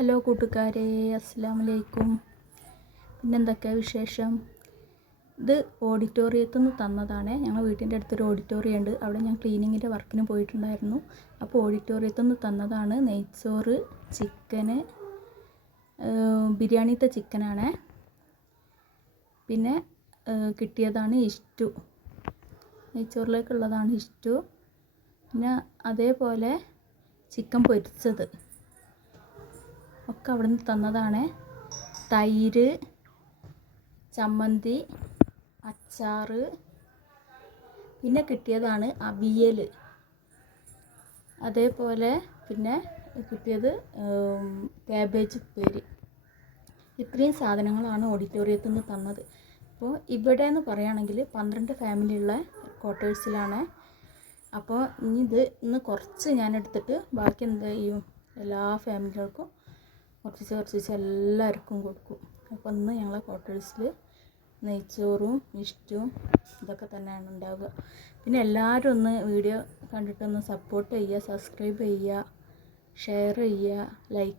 Hello കൂട്ടുകാരെ, അസ്സലാമു അലൈക്കും. പിന്നെന്തൊക്കെയാണ് വിശേഷം? ഇത് ഓഡിറ്റോറിയത്തിൽ നിന്ന് തന്നതാണ്. ഞങ്ങൾ വീട്ടിൻ്റെ അടുത്തൊരു ഓഡിറ്റോറിയം ഉണ്ട്. അവിടെ ഞാൻ ക്ലീനിങ്ങിൻ്റെ വർക്കിന് പോയിട്ടുണ്ടായിരുന്നു. അപ്പോൾ ഓഡിറ്റോറിയത്തിൽ നിന്ന് തന്നതാണ്. നെയ്ച്ചോറ്, ചിക്കന്, ബിരിയാണിത്തെ ചിക്കനാണ്. പിന്നെ കിട്ടിയതാണ് ഇഷ്ടു. നെയ്ച്ചോറിലേക്കുള്ളതാണ് ഇഷ്ടു. പിന്നെ അതേപോലെ ചിക്കൻ പൊരിച്ചത് ഒക്കെ അവിടെ നിന്ന് തന്നതാണ്. തൈര്, ചമ്മന്തി, അച്ചാറ്, പിന്നെ കിട്ടിയതാണ് അവിയൽ. അതേപോലെ പിന്നെ കിട്ടിയത് കാബേജ് ഉപ്പേരി. ഇത്രയും സാധനങ്ങളാണ് ഓഡിറ്റോറിയത്തിൽ നിന്ന് തന്നത്. അപ്പോൾ ഇവിടെ എന്ന് പറയുകയാണെങ്കിൽ 12 ഫാമിലിയുള്ള ക്വാർട്ടേഴ്സിലാണ്. അപ്പോൾ ഇന്ന് കുറച്ച് ഞാൻ എടുത്തിട്ട് ബാക്കി എന്ത് ചെയ്യും, എല്ലാ ഫാമിലികൾക്കും കുറച്ച് എല്ലാവർക്കും കൊടുക്കും. അപ്പോൾ ഇന്ന് ഞങ്ങളെ ക്വാർട്ടേഴ്സിൽ നെയ്ച്ചോറും ഇഷ്ടവും ഇതൊക്കെ തന്നെയാണ് ഉണ്ടാവുക. പിന്നെ എല്ലാവരും ഒന്ന് വീഡിയോ കണ്ടിട്ടൊന്ന് സപ്പോർട്ട് ചെയ്യുക, സബ്സ്ക്രൈബ് ചെയ്യുക, ഷെയർ ചെയ്യുക, ലൈക്ക്